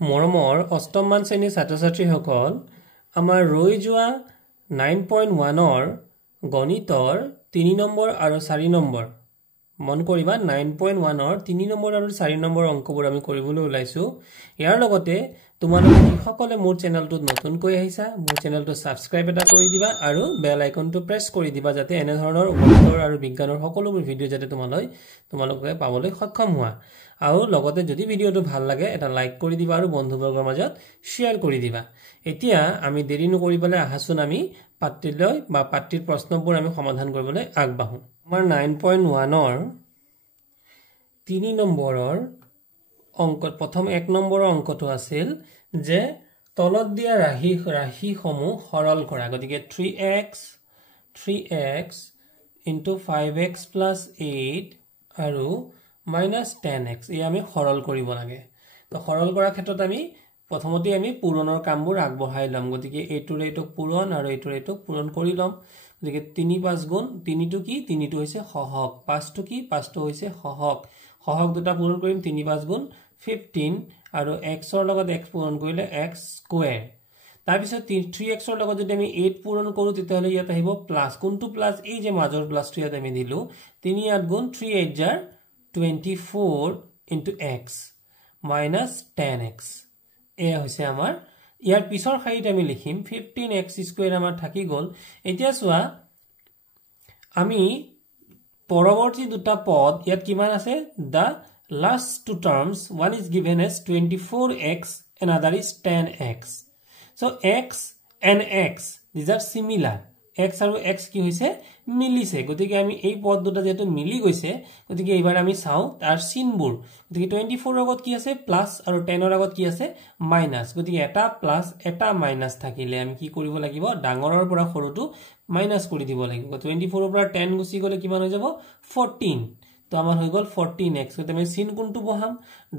মৰমৰ অষ্টম মান শ্ৰেণীৰ ছাত্ৰ-ছাত্ৰীসকল আমাৰ ৰৈ যোৱা 9.1 ৰ গণিতৰ 3 নম্বৰ আৰু 4 নম্বৰ মন কৰিবা 9.1 ৰ 3 নম্বৰ আৰু 4 নম্বৰ অংকবোৰ আমি কৰিবলৈ ওলাইছো ইয়াৰ লগতে তোমালোকে যিসকলে মোৰ চেনেলটোত নতুনকৈ আহিছা মোৰ চেনেলটো সাবস্ক্ৰাইব এটা কৰি দিবা আৰু বেল আইকনটো প্ৰেছ কৰি দিবা যাতে এনে ধৰণৰ গণিতৰ আৰু বিজ্ঞানৰ সকলোবোৰ ভিডিও যাতে তোমালোকে পাবলৈ সক্ষম হোৱা আৰু লগতে যদি ভিডিওটো ভাল লাগে এটা লাইক কৰি দিবা আৰু বন্ধুবৰ্গৰ মাজত শেয়াৰ কৰি দিবা এতিয়া আমি দেৰি নকৰিবলৈ আহাচোন আমি পাত্ৰীলৈ বা পাত্ৰীৰ প্ৰশ্নবোৰ আমি সমাধান কৰিবলৈ আগবাঢ়ো আমাৰ 9.1 ৰ 3 নম্বৰৰ অংক প্ৰথম 1 নম্বৰৰ অংকটো আছিল যে তলত দিয়া ৰাশিসমূহ সৰল কৰা গতিকে 3x into 5x plus 8 আৰু minus 10x এই আমি সৰল কৰিব লাগে তো সৰল কৰাৰ ক্ষেত্ৰত আমি প্ৰথমতে আমি পূৰণৰ কামবোৰ আগবঢ়াই লম গতিকে এইটোৰ এইটোক পূৰণ আৰু এইটোৰ এইটোক পূৰণ কৰি লম গতিকে 3 5 গুণ 3 টো কি 3 টো হৈছে সহগ 5 টো কি 5 টো হৈছে সহগ দুটা পূৰণ কৰিম 3 5 গুণ 15 আৰু x ৰ লগত x পূৰণ কৰিলে x স্কয়াৰ তাৰ পিছত 3x ৰ লগত যদি আমি 8 পূৰণ কৰো তেতিয়াহলে ইয়াত আহিব প্লাস কোনটো প্লাস এই যে মাজৰ প্লাসটো ইয়াত আমি দিলো 3 8 গুণ 3 8 jar 24 into x minus 10x এয়া হৈছে আমাৰ ইয়াৰ পিছৰ শাৰীত আমি লিখিম 15x স্কয়াৰ আমাৰ থাকি গল এতিয়া চোৱা আমি পৰৱৰ্তী দুটা পদ ইয়াত কিমান আছে the last two terms one is given as 24x another is 10x so x and x these are similar x আৰু x কি হৈছে মিলিছে গতিকে আমি এই পদ দুটা যেটো মিলি গৈছে গতিকে এবাৰ আমি চাও তাৰ চিনবোৰ গতিকে 24 ৰ আগত কি আছে প্লাস আৰু 10 ৰ আগত কি আছে মাইনাস গতিকে এটা প্লাস এটা মাইনাস থাকিলে আমি কি কৰিব লাগিব ডাঙৰৰ পৰা সৰুটো মাইনাস কৰি দিব লাগিব 24 ৰ পৰা 10 গুচি গলে কিমান হৈ যাব 14 তো আমাৰ হৈ গল 14x গতে আমি চিন কোনটো বহাম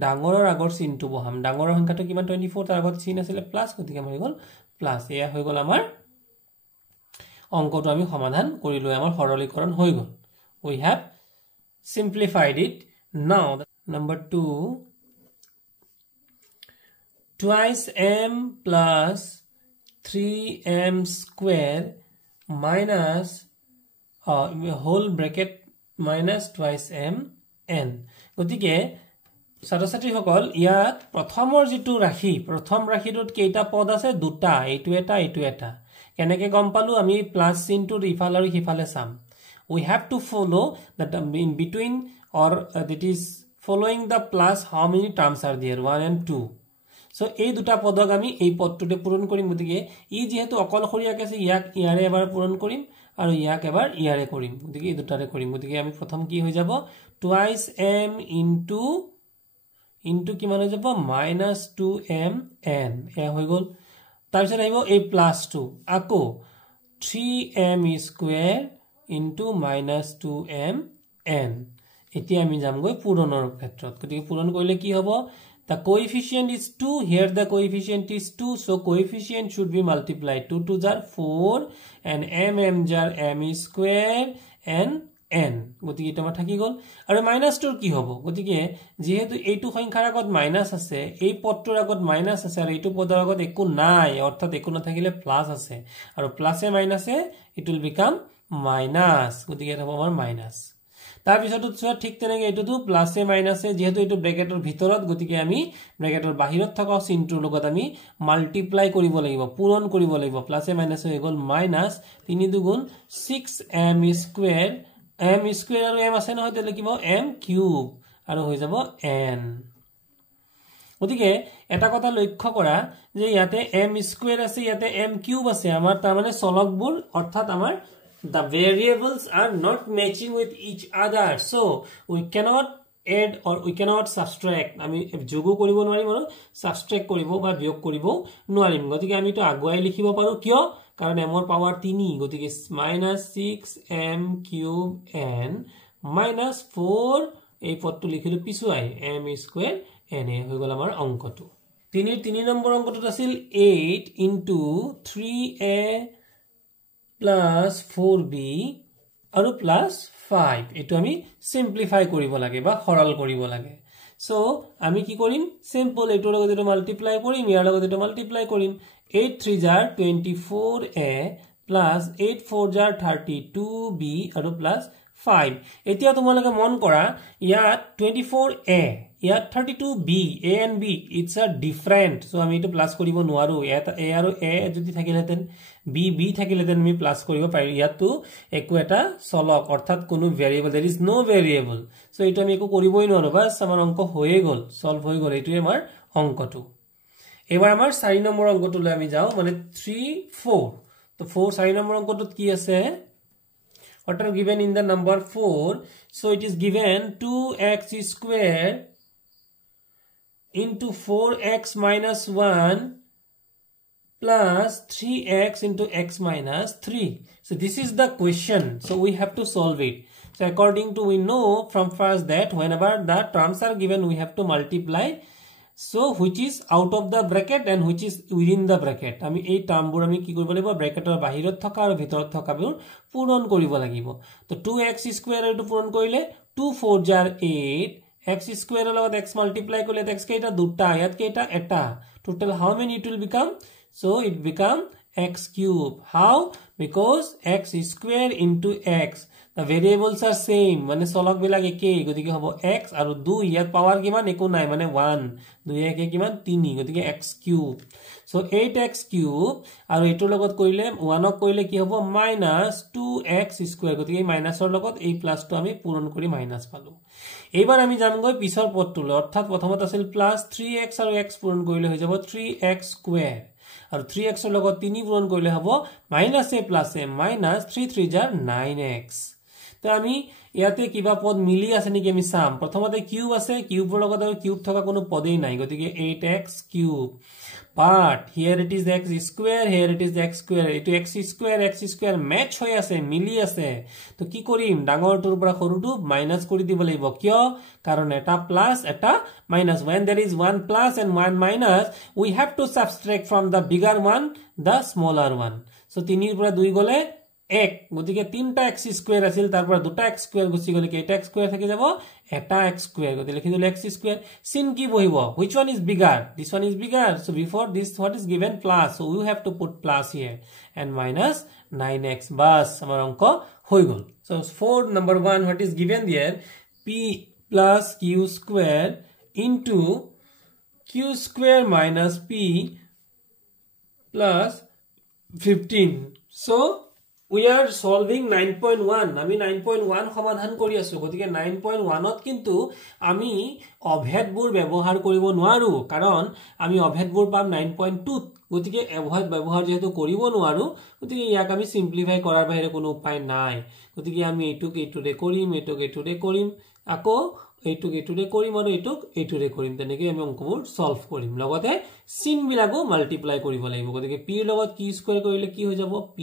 ডাঙৰৰ আগৰ চিনটো বহাম ডাঙৰৰ সংখ্যাটো কিমান 24 তাৰ আগত চিন আছিল প্লাস গতিকে আমাৰ হৈ গল প্লাস এয়া হৈ গল আমাৰ অংকটো আমি সমাধান কৰিলো আমাৰ সৰলীকৰণ হৈ গল we have simplified it now number 2 twice m plus 3m square minus whole bracket minus twice m n গতিকে ছাত্ৰ-ছাত্ৰী সকল ইয়াত প্ৰথমৰ যেটো ৰাশি প্ৰথম ৰাশিটোত কেইটা পদ আছে দুটা এইটো এটা কেনেকে গম পালো আমি প্লাস চিনটোৰ ইফাল আৰু হিফালে চাম we have to follow that in between or that is following the plus how many terms are there 1 and 2 so এই দুটা পদক আমি এই পদটোতে পূৰণ কৰিম গতিকে ই যেহেতু অকলখৰীয়াকে আছে ইয়াক ইয়াৰে এবাৰ পূৰণ কৰিম আৰু ইয়াক এবাৰ ইয়াৰে কৰিম গতিকে এই দুটাৰে কৰিম গতিকে আমি প্ৰথম কি হৈ যাব twice m into কিমান হৈ যাব -2m n এ হৈ গল তাৰ পিছত আহিব এই প্লাস 2 আকৌ 3m square into -2m n এতিয়া আমি যামগৈ পূৰণৰ ক্ষেত্ৰত গতিকে পূৰণ কৰিলে কি হ'ব the coefficient is 2 here the coefficient is 2 so coefficient should be multiplied 2 2 jar 4 and m jar m square and n গতিকে এটা থাকি গল আৰু -2 কি হ'ব গতিকে যেহেতু এইটো সংখ্যাৰ আগত মাইনাস আছে এই পদটোৰ আগত মাইনাস আছে আৰু এইটো পদৰ আগত একো নাই অৰ্থাৎ একো নাথাকিলে প্লাস আছে আৰু প্লাসে মাইনাসে it will become minus গতিকে এটা হ'ব আমাৰ মাইনাস তাৰ পিছতো চোৱা ঠিক তেনেকৈ এইটোটো প্লাসে মাইনাসে যেহেতু এইটো ব্ৰেকেটৰ ভিতৰত গতিকে আমি ব্ৰেকেটৰ বাহিৰত থকা চিনটোৰ লগত আমি মাল্টিপ্লাই কৰিব লাগিব পূৰণ কৰিব লাগিব প্লাসে মাইনাসে হৈ গল -3 2 গুণ 6m স্কয়াৰ m স্কয়াৰ আৰু m আছে নহয় তেলে কিবা m কিউব আৰু হৈ যাব n গতিকে এটা কথা লক্ষ্য কৰা যে ইয়াতে m স্কয়াৰ আছে ইয়াতে m কিউব আছে আমাৰ তাৰ মানে চলকবোৰ অৰ্থাৎ আমাৰ the variables are not matching with each other so we cannot add or we cannot subtract আমি যোগ কৰিব নোৱাৰিম আৰু subtract কৰিব বা বিয়োগ কৰিব নোৱাৰিম গতিকে আমি তো আগুৱাই লিখিব পাৰো কিয় কাৰণ m ৰ পাৱাৰ 3 গতিকে -6m cube n -4 এই পদটো লিখিলো পিছুৱাই m স্কয়াৰ n হৈ গল আমাৰ অংকটো 3 নম্বৰ অংকটো আছিল 8 into 3a plus 4b আৰু plus 5 এটো আমি সিম্পলিফাই কৰিব লাগে বা সৰল কৰিব লাগে So আমি কি কৰিম simple এটোৰ লগত এটো মাল্টিপ্লাই কৰিম ইয়াৰ লগত এটো মাল্টিপ্লাই কৰিম 8 3 jar 24a plus 8 4 jar 32b আৰু plus 5 এতিয়া তোমালোকে মন কৰা ইয়াত 24a ইয়াত 32b a and b it's a different so আমি এটো প্লাস কৰিব নোৱাৰো ইয়াত a আৰু a যদি থাকিলেতেন b b থাকিলেতেন আমি প্লাস কৰিব পাৰি ইয়াতটো একো এটা চলক অৰ্থাৎ কোনো variable there is no variable so এটো আমি একো কৰিবই নোৱাৰো বাস আমাৰ অংক হৈয়ে গল সলভ হৈ গল এটোই আমাৰ অংকটো এবাৰ আমাৰ 4 নম্বৰ অংকটোলৈ আমি যাও মানে 3 4 তো 4 4 নম্বৰ অংকটোত কি আছে what are given in the number 4 so it is given 2x square into 4x minus 1 plus 3x into x minus 3 so this is the question so we have to solve it so according to we know from first that whenever the terms are given we have to multiply so which is out of the bracket and which is within the bracket আমি এই টাৰ্মবোৰ আমি কি কৰিব লাগিব ব্ৰ্যাকেটৰ বাহিৰত থকা আৰু ভিতৰত থকাবোৰ পূৰণ কৰিব লাগিব তো 2x স্কয়াৰ এটো পূৰণ কৰিলে 2 4 jar 8 x স্কয়াৰৰ লগত x মাল্টিপ্লাই কৰিলে x কেইটা দুটা ইয়াত কেইটা এটা total how many it will become so it become x cube how because x square into x the variables are same মানে চলক বিলাক একেই গতিকে হ'ব x আৰু 2 ইয়াত পাৱাৰ কিমান একো নাই মানে 1 2 একে কিমান 3 গতিকে x cube so 8x cube আৰু এটোৰ লগত কৰিলে 1 ক কৰিলে কি হ'ব -2x স্কয়াৰ গতিকে মাইনাসৰ লগত এই প্লাসটো আমি পূৰণ কৰি মাইনাস পালো এইবাৰ আমি জানগৈ পিছৰ পদটোলৈ অৰ্থাৎ প্ৰথমত আছিল +3x আৰু x পূৰণ কৰিলে হৈ যাব 3x স্কয়াৰ আৰু 3x ৰ লগত 3 পূৰণ কৰিলে হ'ব -a + a -3 3 jar 9x তো আমি ইয়াতে কিবা পদ মিলি আছে নেকি আমি সাম প্ৰথমতে কিউব আছে কিউবৰ লগত আৰু কিউব থকা কোনো পদেই নাই গতিকে 8x cube but here it is x square here it is x square এটো x square ম্যাচ হৈ আছে মিলি আছে তো কি কৰিম ডাঙৰটোৰ পৰা সৰুটো মাইনাস কৰি দিব লাগিব কিয় কাৰণ এটা প্লাস এটা minus when there is one plus and one minus we have to subtract from the bigger one the smaller one so 3 ৰ পৰা 2 গলে 1 গতিকে 3টা x স্কয়াৰ আছিল তাৰ পৰা 2টা x স্কয়ার গুছি গলে কেইটা x স্কয়ার থাকি যাব এটা x স্কয়ার গতিকে লিখি দিলে x স্কয়ার sin কি বহিব which one is bigger this one is bigger so before this what is given plus so we have to put plus here and minus 9x bas amar onko hoi gol so for number 1 what is given there p plus q square into q square minus p plus 15 so we are solving 9.1 আমি 9.1 সমাধান কৰি আছো গতিকে 9.1 ত কিন্তু আমি অভেদবোৰ ব্যৱহাৰ কৰিব নোৱাৰো কাৰণ আমি অভেদবোৰ পাম 9.2 গতিকে অভেদ ব্যৱহাৰ যেহেতু কৰিব নোৱাৰো গতিকে ইয়াক আমি সিম্পলিফাই কৰাৰ বাহিৰে কোনো উপায় নাই গতিকে আমি এইটোৰে কৰিম আকৌ এইটোৰে কৰিম আৰু এইটোৰে কৰিম তেনেকৈ আমি অংকবোৰ সলভ কৰিম লগতে চিন বিলাকো মাল্টিপ্লাই কৰিব লাগিব গতিকে p ৰ লগত q স্কয়াৰ কৰিলে কি হৈ যাব p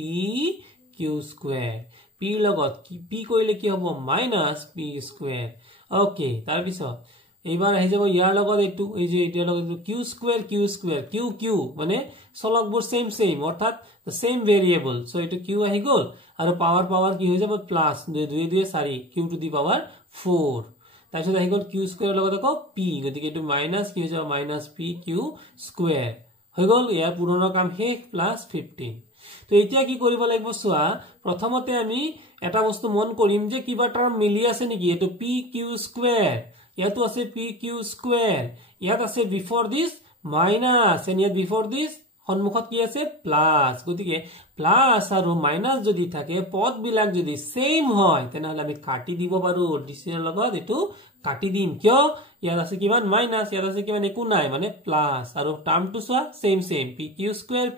q square p লগত p কইলে কি হ'ব -p square ওকে তাৰ পিছত এইবাৰ আহি যাব ইয়াৰ লগত এটো এই যে এটাৰ লগত q square q মানে চলকবোৰ সেম অৰ্থাৎ the same variable so এটো q আহি গল আৰু পাৱাৰ কি হৈ যাব plus 2 2 4 q to the power 4 তাৰপিছত আহি গল q square লগত আকৌ p গতিকে এটো মাইনাস কি হৈ যাব -p q square হৈ গল ইয়াৰ পুৰণৰ কাম শেষ প্লাস 15 তো এতিয়া কি কৰিব লাগিব সোৱা প্ৰথমতে আমি এটা বস্তু মন কৰিম যে কিবা টাৰ্ম মিলি আছে নেকি এটো pq স্কয়াৰ ইয়াতো আছে pq স্কয়াৰ ইয়াত আছে বিফৰ দিস মাইনাস এন্ড ইয়াত বিফৰ দিস সন্মুখত কি আছে প্লাস গতিকে প্লাস আৰু মাইনাস যদি থাকে পদ বিলাক যদি সেম হয় তেনহলে আমি কাটি দিব পাৰো ডিসিৰ লগত এটো কাটি দিম কিয় ইয়াত আছে কিমান মাইনাস ইয়াত আছে কিমান একো নাই মানে প্লাস আৰু টাৰ্মটো সোৱা সেম pq স্কয়াৰ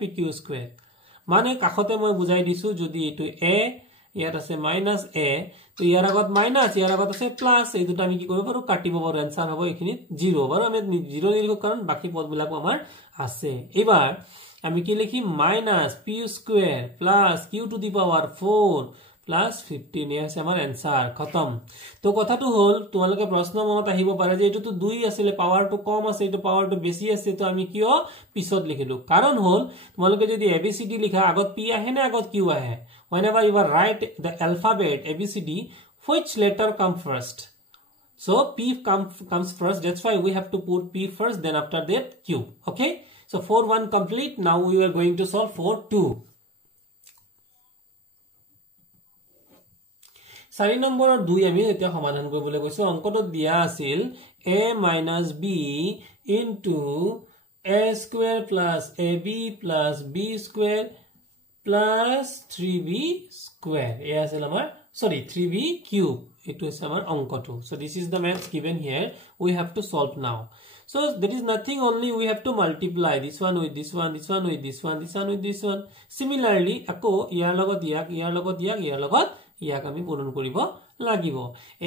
মানে কাখতে মই বুজাই দিছো যদি এটো a ইয়াত আছে -a তো ইয়াৰ আগত মাইনাস ইয়াৰ আগত আছে প্লাস এই দুটা আমি কি কৰিব পাৰো কাটিব পাৰো आंसर হ'ব এখিনি 0 বাৰু আমি 0 লিখো কাৰণ বাকি পদবিলাক আমাৰ আছে এবাৰ আমি কি লিখি -p square plus q to the power 4 plus 15 ইয়াৰ আছে আমাৰ आंसर খতম তো কথাটো হল তোমালোকে প্ৰশ্ন মনত আহিব পাৰে যে এটো তো 2 আছিল পাৱাৰটো কম আছে এটো পাৱাৰটো বেছি আছে তো আমি কিয় পিছত লিখিলো কাৰণ হল তোমালোকে যদি abcd লিখা আগত p আহে না আগত q আহে whenever you write the alphabet abcd which letter come first So p comes first. That's why we have to put p first, then after that q. Okay. So for 1 complete. Now we are going to solve for 2. 4 নম্বৰৰ 2 আমি এতিয়া সমাধান কৰিবলৈ গৈছো অংকটো দিয়া আছিল a minus b into a square plus ab plus b square plus 3b square. এ আছিল আমাৰ sorry 3b cube. It is our অংকটো. So this is the maths given here. We have to solve now. So there is nothing, only we have to multiply this one with this one, this one with this one, this one with this one. Similarly ako ইয়াৰ লগত ইয়াৰ লগত ইয়াক আমি পূৰণ কৰিব লাগিব।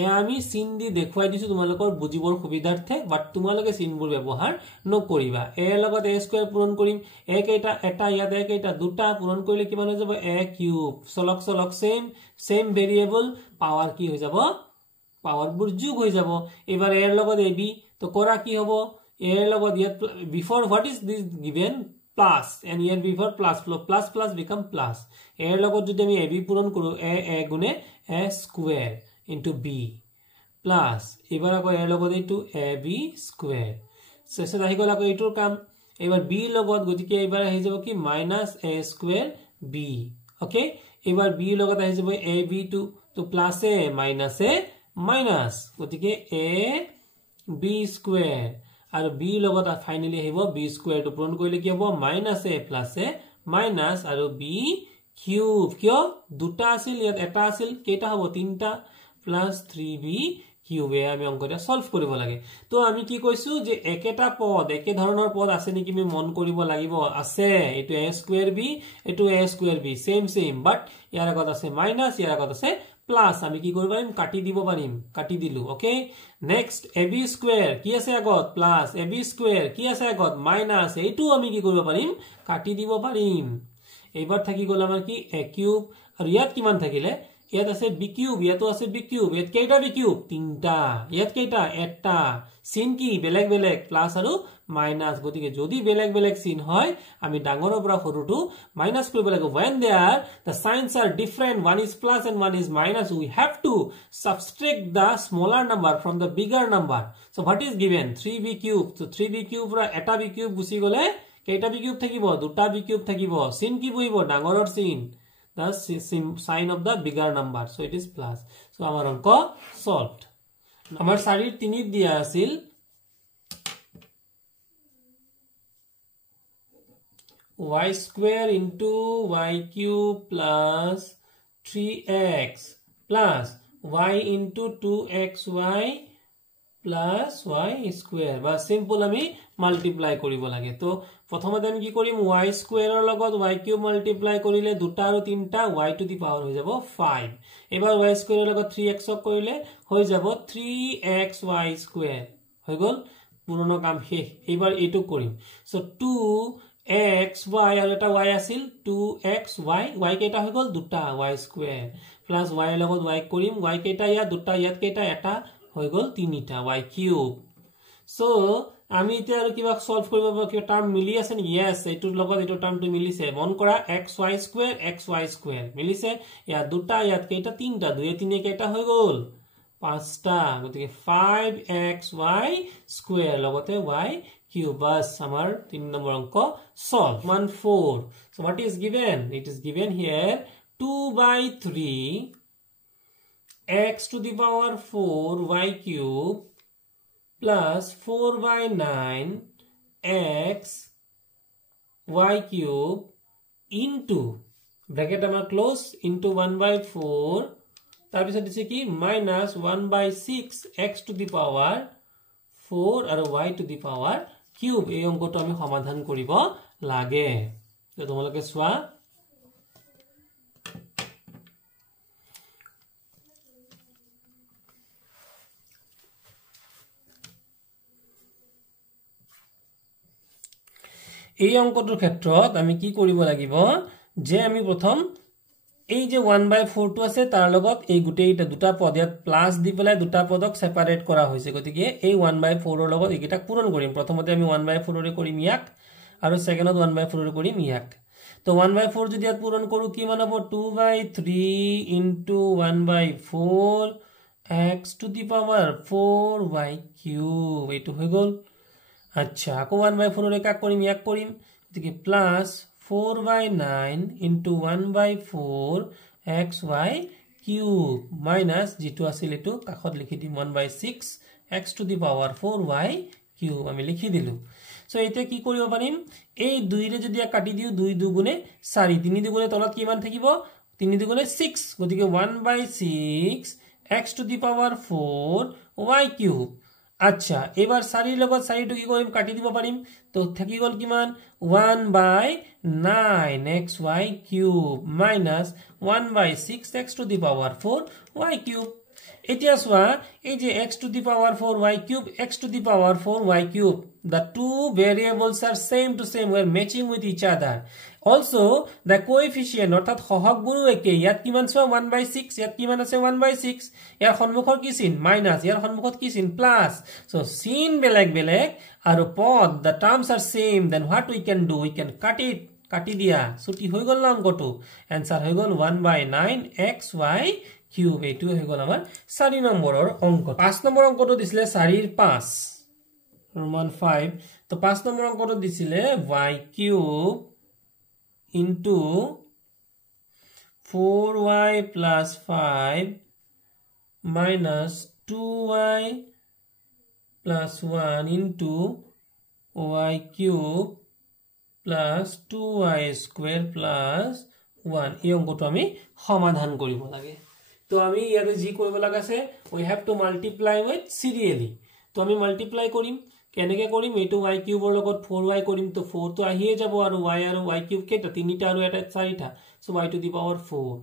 এ আমি চিন দি দেখুৱাই দিছো তোমালোকৰ বুজিবৰ সুবিধাৰ্থে, বাট তোমালোকে চিনবোৰ ব্যৱহাৰ নকৰিবা। এ লগত a স্কয়াৰ পূৰণ কৰিম, এ কেইটা এটা ইয়াত এ কেইটা দুটা পূৰণ কৰিলে কিমান হৈ যাব a কিউব। চলক সেম ভেৰিয়েবল পাৱাৰ কি হৈ যাব, পাৱাৰবোৰ যোগ হৈ যাব। এবাৰ এৰ লগত ab তো কৰা কি হ'ব, এৰ লগত ইয়াত before what is this given plus and here before plus become plus. এর লগত যদি আমি ab পূরণ করু a গুণে a square into b plus এবার আকৌ এর লগত এইটো ab square শেষে আহি গল আকৌ এইটোৰ কাম। এবাৰ b লগত গতিকে এবাৰ আহি যাব কি minus a square b। Okay, এবার b লগত আহি যাব ab তো প্লাস a মাইনাস গতিকে a b square আৰু b লগত ফাইনালি আহিব b স্কয়াৰ টো পূৰণ কৰিলে কি হ'ব minus a plus a minus আৰু b কিউব। কিয় দুটা আছিল ইয়াত এটা আছিল, কেইটা হ'ব তিনটা প্লাস 3b কিউব। এ আমি অংকটা সলভ কৰিব লাগে। তো আমি কি কৈছো যে একেটা পদ একে ধৰণৰ পদ আছে নেকি আমি মন কৰিব লাগিব। আছে, এটো a স্কয়াৰ b, এটো a স্কয়াৰ b সেম বাট ইয়াৰ আগত আছে মাইনাস, ইয়াৰ আগত আছে প্লাস। আমি কি কৰিব পাৰিম কাটি দিব পাৰিম, কাটি দিলু। ওকে, নেক্সট ab স্কয়াৰ কি আছে আগত প্লাস, ab স্কয়াৰ কি আছে আগত মাইনাস, এইটো আমি কি কৰিব পাৰিম কাটি দিব পাৰিম। এবাৰ থাকি গল আমাৰ কি a কিউব, আৰু ইয়াত কিমান থাকিলে ইয়াত আছে b কিউব, ইয়াতো আছে b কিউব। ইয়াত কেইটা b কিউব তিনটা, ইয়াত কেইটা এটা। চিন কি বেলেগ বেলেগ প্লাস আৰু মাইনাস, গতিকে যদি বেলেগ বেলেগ চিন হয় আমি ডাঙৰৰ পৰা সৰুটো মাইনাস কৰিব লাগিব। when there the signs are different, one is plus and one is minus, we have to subtract the smaller number from the bigger number. So what is given 3b cube, so 3b cube পৰা এটা b cube গুছি গলে কেইটা b cube থাকিব দুটা b cube থাকিব। চিন কি বহিব ডাঙৰৰ চিন, the sign of the bigger number, so it is plus. So আমাৰ অংক solved। আমাৰ 4 3 দিয়া আছিল y square into y cube plus 3x plus y into 2xy plus y square বা সিম্পল আমি মাল্টিপ্লাই কৰিব লাগে। তো প্ৰথমতে আমি কি কৰিম y square ৰ লগত y cube মাল্টিপ্লাই কৰিলে দুটা আৰু তিনটা y to the power হৈ যাব 5। এবাৰ y square ৰ লগত 3x কৰিলে হৈ যাব 3xy square। হৈ গল পুৰনো কাম শেষ। এবাৰ এইটো কৰিম। সো 2xy আৰু এটা y আছিল 2xy, y কেইটা হৈ গল দুটা y square প্লাস y ৰ লগত y কৰিম, y কেইটা ইয়াত দুটা ইয়াত কেইটা এটা হৈ গল তিনিটা y cube। সো আমি এতিয়া আৰু কিবা সলভ কৰিব পাৰো, কি টাৰ্ম মিলি আছে নি? यस, এইটোৰ লগত এইটো টাৰ্মটো মিলিছে। মন কৰা xy square মিলিছে। ইয়াত দুটা ইয়াত কেইটা তিনটা, 2 3 কেইটা হৈ গল পাঁচটা, গতিকে 5xy square লগতে y cube। বাস আমাৰ 3 নম্বৰ অংক solve. 1 4। So what is given? It is given here 2/3 x to the power 4 y cube plus 4/9 x y cube into bracket amar close into 1/4 tar pisot dise ki minus 1/6 x to the power 4 aru y to the power cube। ei onko to ami samadhan koribo lage। to tomaloke swa এই অঙ্কটোৰ ক্ষেত্ৰত আমি কি কৰিব লাগিব যে আমি প্ৰথম এই যে 1/4 টো আছে তাৰ লগত এই গুটেইটা দুটা পদ ইয়াত প্লাস দি পেলাই দুটা পদক সেপাৰেট কৰা হৈছে, গতিকে এই 1/4 ৰ লগত এইটা পূৰণ কৰিম। প্ৰথমতে আমি 1/4 ৰে কৰিম ইয়াক আৰু সেকেন্ডত 1/4 ৰে কৰিম ইয়াক। তো 1/4 যদি ইয়াত পূৰণ কৰো কি মান হ'ব 2/3 into 1/4 x to the power 4y cube এইটো হৈ গল আচ্ছা আকৌ 1/4 ৰে কাক কৰিম ইয়াক কৰিম গতিকে plus 4/9 into 1/4 xy cube minus যেটো আছিল এটো কাখত লিখি দিম 1/6 x to the power 4y cube আমি লিখি দিলু সো এটা কি কৰিব পাৰিম এই 2 ৰে যদি কাটি দিও 2 দুগুণে 4 3 দুগুণে তলত কিমান থাকিব 3 দুগুণে 6 গতিকে 1/6 x to the power 4 y cube আচ্ছা এবাৰ 4 লগত 4 টো কি কৰিম কাটি দিব পাৰিম তো থাকি গল কিমান 1/9 xy cube minus 1/6 x to the power 4 y cube এতিয়া সোয়া এই যে x to the power 4 y cube x to the power 4 y cube the two variables are same to same we are matching with each other also the coefficient অর্থাৎ সহগগুলো একে ইয়াত কিমান সোয়া 1/6 ইয়াত কিমান আছে 1/6 ইয়াৰ সন্মুখৰ কি চিন মাইনাস ইয়াৰ সন্মুখত কি চিন প্লাস so চিন বেলেগ বেলেগ আৰু পদ the terms are same then what we can do we can cut it কাটি দিয়া ছুটি হৈ গল না অঙ্কটো आंसर হৈ গল 1/9 xy cube এইটো হৈ গল আমাৰ 4 নম্বৰৰ অঙ্ক 5 নম্বৰ অঙ্কটো দিছিলে 4 ৰ 5 roman 5 তো 5 নম্বৰ অঙ্কটো দিছিলে y cube into 4y plus 5 minus 2y plus 1 into y cube plus 2y square plus 1 এই অঙ্কটো আমি সমাধান কৰিব লাগে তো আমি ইয়াতে জি কৰিব লাগা আছে we have to multiply with serially তো আমি মাল্টিপ্লাই কৰিম কেনেকে কৰিম এটো y cube ৰ লগত 4y কৰিম তো 4 তো আহিয়ে যাব আৰু y আৰু y cube কেটা তিনিটা আৰু এটা চাৰিটা so y to the power 4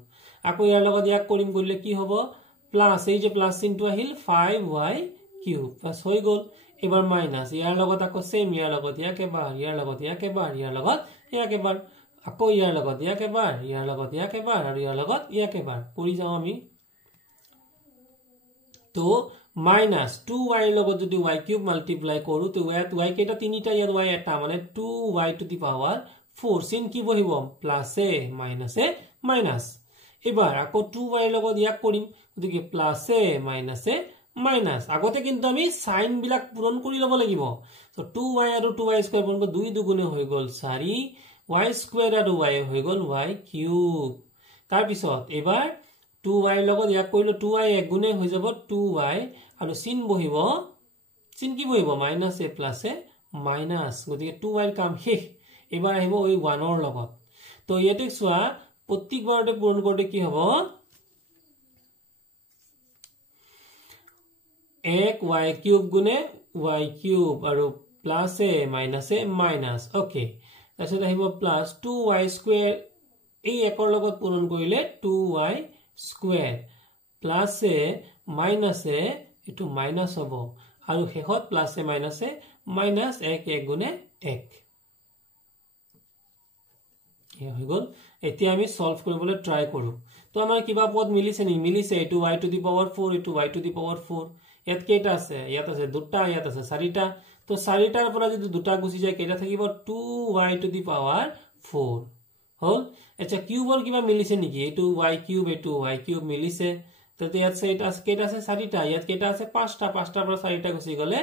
আকৌ ইয়াৰ লগত ইয়াক কৰিম কৰিলে কি হ'ব প্লাস এই যে প্লাস চিনটো আহিল 5y cube প্লাস হৈ গল এবাৰ মাইনাস ইয়াৰ লগত আকৌ সেম ইয়াৰ লগত ইয়াক এবাৰ ইয়াৰ লগত ইয়াক এবাৰ ইয়াৰ লগত ইয়াক এবাৰ আকৌ ইয়াৰ লগত ইয়াক এবাৰ ইয়াৰ লগত ইয়াক এবাৰ আৰু ইয়াৰ লগত ইয়াক এবাৰ কৰি যাও আমি তো minus 2y লগত যদি y cube multiply কৰো তো y কেটা তিনিটা ইয়াৰ y এটা মানে 2y to the power 4 sin কি বহিব প্লাস এ মাইনাস এবাৰ আকৌ 2y লগত ইয়াক কৰিম গতিকে প্লাস এ মাইনাস আগতে কিন্তু আমি সাইন বিলাক পূৰণ কৰি লব লাগিব সো 2y আৰু 2y স্কয়াৰ পূৰণ কৰি 2 দুগুণে হৈ গল 4 y স্কয়াৰ আৰু y হৈ গল y cube তাৰ পিছত এবাৰ 2y লগত ইয়াক কৰিলো 2y এক গুণে হৈ যাব 2y আৰু sin বহিব sin কি বহিব মাইনাস এ প্লাস এ মাইনাস গতিকে 2y কাম শেষ এবাৰ আহিব ওই 1 ৰ লগত তো ইয়াতে সোয়া প্ৰত্যেকবাৰতে পূৰণ কৰতে কি হ'ব 1y cube গুণে y cube আৰু প্লাস এ মাইনাস ওকে তাৰছত আহিব প্লাস 2y স্কয়াৰ এই একৰ লগত পূৰণ কৰিলে 2y স্কয়াৰ প্লাস এ মাইনাস এ এটো মাইনাস হ'ব আৰু শেষত প্লাস এ মাইনাস 1 গুণে 1 এই হৈ গল এতিয়া আমি সলভ কৰিবলৈ ট্ৰাই কৰো তো আমাৰ কিবা পদ মিলিছে নি মিলিছে এটো y to the power 4 এটো y to the power 4 ইয়াত কেটা আছে ইয়াত আছে দুটা ইয়াত আছে চাৰিটা তো চাৰিটাৰ পৰা যদি দুটা গুছি যায় কেটা থাকিব 2y to the power 4 হল আচ্ছা কিউবৰ কিবা মিলিছে নেকি এটো y cube এটো y cube মিলিছে তো ইয়াত কেটা আছে চাৰিটা ইয়াত কেটা আছে পাঁচটাৰ পৰা চাৰিটা গুছি গলে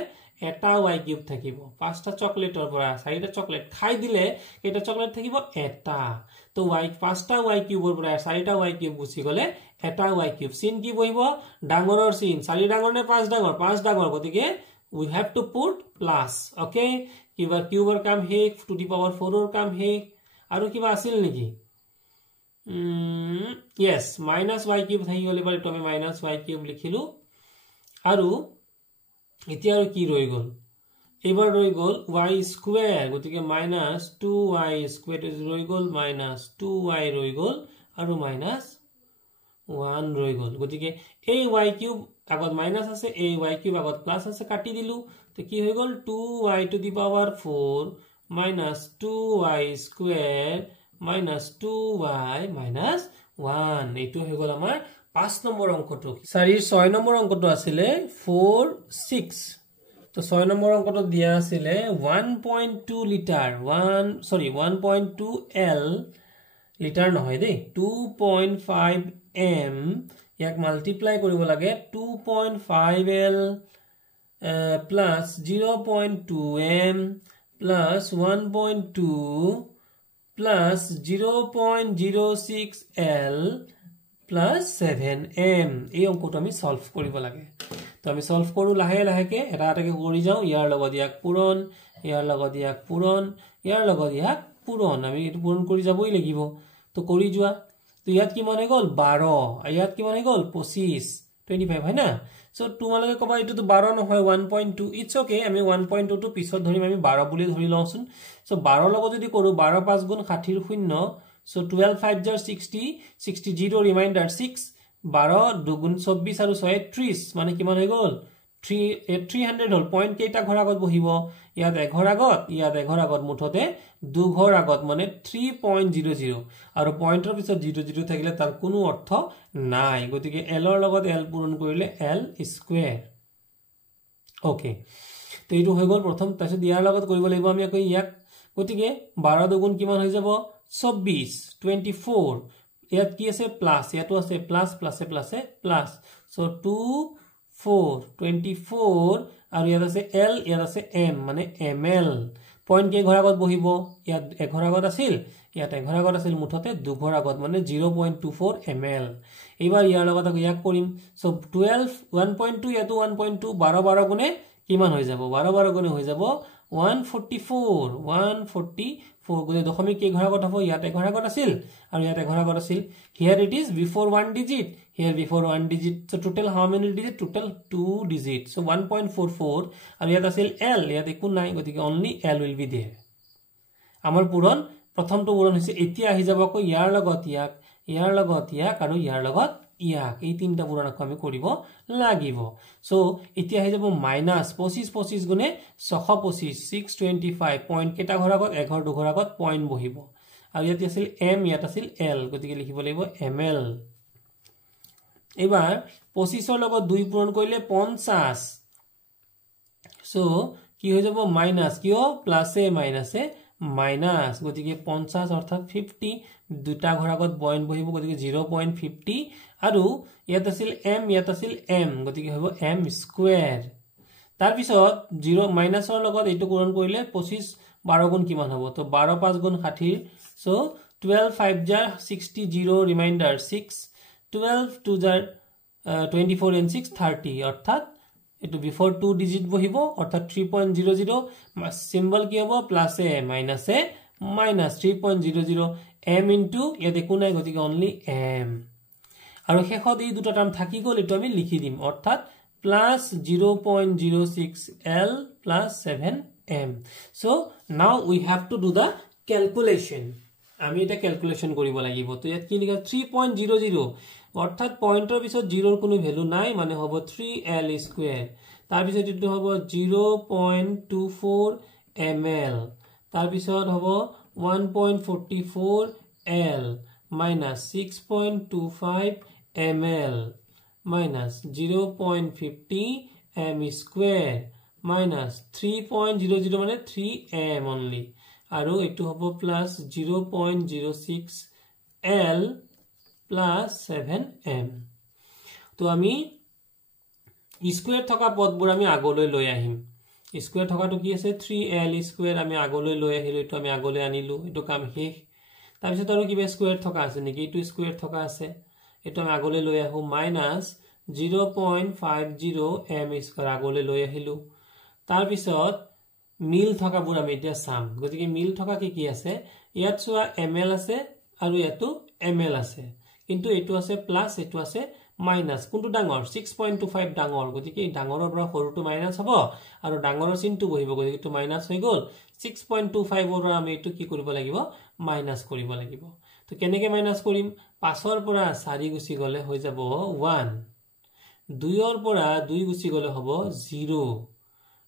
এটা y cube থাকিব পাঁচটা চকলেটৰ পৰা চাৰিটা চকলেট খাই দিলে কেটা চকলেট থাকিব এটা তো পাঁচটা y cube ৰ পৰা চাৰিটা y cube গুছি গলে এটা y cube sin কি বহিব ডাঙৰৰ sin চাৰি ডাঙৰ নে পাঁচ ডাঙৰ গতিকে we have to put plus okay কিবা কিউবৰ কাম হে to the power 4 ৰ কাম হে আৰু কিবা আছিল নেকি yes minus y cube থাকি গলে বাৰ আমি minus y cube লিখিলো আৰু এতিয়া আৰু কি ৰৈ গল এবাৰ ৰৈ গল y স্কয়াৰ গতিকে minus 2y স্কয়াৰ ৰৈ গল minus 2y ৰৈ গল আৰু minus 1 ৰৈ গল গতিকে এই y cube আগত মাইনাস আছে এই y cube আগত প্লাস আছে কাটি দিলু তো কি হৈ গল 2y to the power 4 minus 2y square minus 2y minus 1 এইটো হৈ গল আমাৰ 5 নম্বৰ অঙ্কটো 4 6 নম্বৰ অঙ্কটো আছিল 4 6 তো 6 নম্বৰ অঙ্কটো দিয়া আছিল 1.2 লিটাৰ 1.2 L লিটাৰ নহয় দে 2.5 m ইয়াক মাল্টিপ্লাই কৰিব লাগে 2.5L plus 0.2M plus 1.2 plus 0.06L plus 7M এই অংকটো আমি সলভ কৰিব লাগে তো আমি সলভ কৰো লাহে লাহেকে এটা এটাকে কৰি যাও ইয়াৰ লগত ইয়াক পূৰণ ইয়াৰ লগত ইয়াক পূৰণ ইয়াৰ লগত ইয়াক পূৰণ আমি এটো পূৰণ কৰি যাবই লাগিব তো কৰি যোৱা তো ইয়াত কি মানে গল 12 ইয়াত কি মানে গল 25 25 হয় না সো তোমালোকে কবা এটো তো 12 নহয় 1.2 ইটস ওকে আমি 1.2 টো পিছত ধৰিম আমি 12 বুলি ধৰি লওঁছুন সো 12 লগত যদি কৰো 12 5 গুণ 60 ৰ শূন্য সো 12 5 jar 60 60 0 ৰিমাইন্ডাৰ 6 12 2 গুণ 24 আৰু 6 30 মানে কিমান হৈ গল 300 হল পয়েন্ট কেইটা ঘৰ আগত বহিব ইয়াত 11 আগত ইয়াত 11 আগত মুঠতে 2 ঘৰ আগত মানে 3.00 আৰু পয়েন্টৰ পিছত 00 থাকিলে তাৰ কোনো অৰ্থ নাই গতিকে l ৰ লগত l পূৰণ কৰিলে l স্কয়াৰ ওকে তো এইটো হৈ গল প্ৰথম তাৰপিছত ইয়াৰ লগত কৰিব লাগিব আমি আকৌ ইয়াক গতিকে 12 দুগুণ কিমান হৈ যাব 24 24 ইয়াত কি আছে প্লাস ইয়াতো আছে প্লাস প্লাসে প্লাসে প্লাস সো 2 4 24 আৰু ইয়াত আছে l ইয়াত আছে m মানে ml পয়েন্ট কে ঘৰ আগত বহিব ইয়াত 11 আগত আছিল ইয়াত 11 আগত আছিল মুঠতে 2 ঘৰ আগত মানে 0.24 ml এবাৰ ইয়াৰ লগত ইয়াক কৰিম সো 12 1.2 ইয়াতো 1.2 12 12 গুণে কিমান হৈ যাব 12 12 গুণে হৈ যাব 144 গুণে দশমিক কে ঘৰ আগত হ'ব ইয়াত 11 আগত আছিল আৰু ইয়াত 11 আগত আছিল here it is before one digit here before one digit so total how many digit total 2 digit so 1.44 আৰু ইয়াত আছিল l ইয়াত একো নাই গতিকে only l will be there আমাৰ পূৰণ প্ৰথমটো পূৰণ হৈছে এতিয়া আহি যাব আকৌ ইয়াৰ লগত ইয়াক আৰু ইয়াৰ লগত ইয়াক এই তিনটা পূৰণ আমি কৰিব লাগিব সো এতিয়া আহি যাব মাইনাস 25 গুণে 625 625 পয়েন্ট কেটা ঘৰ আগত 11 2 ঘৰ আগত পয়েন্ট বহিব আৰু ইয়াত আছিল m ইয়াত আছিল l গতিকে লিখিব লাগিব ml এবাৰ 25 ৰ লগত 2 পূৰণ কৰিলে 50 সো কি হৈ যাব মাইনাস কিয় প্লাসে মাইনাসে মাইনাস গতিকে 50 অৰ্থাৎ 50 দুটা ঘৰ আগত পয়েন্ট বহিব গতিকে 0.50 আৰু ইয়াত আছিল m ইয়াত আছিল m গতিকে হ'ব m স্কয়াৰ তাৰ পিছত 0 মাইনাসৰ লগত এইটো পূৰণ কৰিলে 25 12 গুণ কিমান হ'ব তো 12 5 গুণ 60 so 12 5 jar 60 0 reminder 6 12 2 jar 24 and 6 30 অৰ্থাৎ এটো বিফোর 2 ডিজিট বহিব অর্থাৎ 3.00 সিম্বল কি হ'ব প্লাস এ মাইনাস এ মাইনাস 3.00 m ইনটু ইয়াতে কোন নাই গতিকে অনলি m আৰু শেষত এই দুটা টার্ম থাকি গল এটো আমি লিখি দিম অর্থাৎ plus 0.06 l plus 7 m so now we have to do the calculation আমি এটা ক্যালকুলেশন কৰিব লাগিব তো ইয়াত কি লিখা 3.00 অৰ্থাৎ পয়েন্টৰ পিছত 0 ৰ কোনো ভ্যালু নাই মানে হ'ব 3l স্কয়াৰ তাৰ পিছত এটো হ'ব 0.24 ml তাৰ পিছত হ'ব 1.44 l minus 6.25 ml minus 0.50 m square minus 3.00 মানে 3m only আৰু এটো হ'ব প্লাস 0.06 l plus 7m তো আমি স্কয়ার থকা পদবোৰ আমি আগলৈ লৈ আহিম স্কয়ার থকাটো কি আছে 3l স্কয়ার আমি আগলৈ লৈ আহিলো এটো আমি আগলৈ আনিলো এটো কাম শেষ তাৰ পিছত আৰু কিবা স্কয়ার থকা আছে নেকি এটো স্কয়ার থকা আছে এটো আমি আগলৈ লৈ আহো মাইনাস 0.50 m স্কয়ার আগলৈ লৈ আহিলো তাৰ পিছত মিল থকাবোৰ আমি এতিয়া চাম গতিকে মিল থকা কি আছে ইয়াত সোৱা ml আছে আৰু ইয়াতো ml আছে কিন্তু এটো আছে প্লাস এটো আছে মাইনাস কোনটো ডাঙৰ 6.25 ডাঙৰ গতিকে ডাঙৰৰ পৰা সৰুটো মাইনাস হ'ব আৰু ডাঙৰৰ চিনটো বহিব গতিকে এটো মাইনাস হৈ গল 6.25 ৰ আমি এটো কি কৰিব লাগিব মাইনাস কৰিব লাগিব তো কেনেকৈ মাইনাস কৰিম 5 ৰ পৰা 4 গুছি গলে হৈ যাব 1 2 ৰ পৰা 2 গুছি গলে হ'ব 0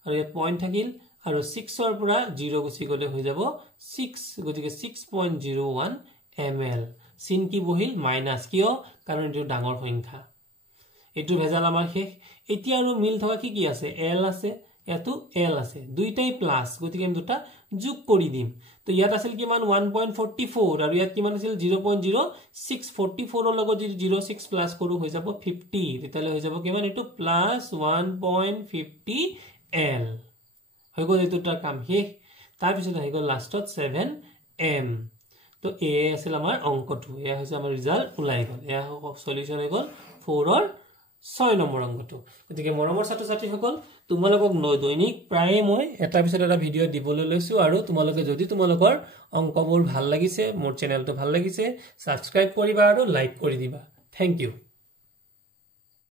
আৰু এই পয়েন্ট থাকিল আৰু 6 ৰ পৰা 0 গুছি গলে হৈ যাব 6 গতিকে 6.01 ml sin কি বহিল মাইনাস কিয় কাৰণ এটো ডাঙৰ সংখ্যা এটো ভেজাল আমাৰ শেষ এতিয়া আৰু মিল থকা কি আছে l আছে ইয়াতো L আছে দুইটাই প্লাস গতিকে আমি দুটা যোগ কৰি দিম তো ইয়াত আছিল কিমান 1.44 আৰু ইয়াত কিমান আছিল 0.0644 ৰ লগত যদি 06 প্লাস কৰো হৈ যাব 50 তেতিয়ালে হৈ যাব কিমান এটো প্লাস 1.50 L হৈ গ'ল এটোটা কাম হে তাৰ পিছত হৈ গ'ল লাষ্টত 7m তো এ আছিল আমাৰ অংকটো এয়া হৈছে আমাৰ ৰিজাল্ট ওলাই গ'ল এয়া সলিউশন হৈ গ'ল 4 ৰ 6 নম্বৰ অংকটো গতিকে মৰমৰ ছাত্ৰ ছাত্ৰী সকল তোমালোকক দৈনিক প্ৰায় মই এটা পিছত এটা ভিডিও দিবলৈ লৈছো আৰু তোমালোকে যদি তোমালোকৰ অংকবোৰ ভাল লাগিছে মোৰ চেনেলটো ভাল লাগিছে সাবস্ক্ৰাইব কৰিবা আৰু লাইক কৰি দিবা থ্যাংক ইউ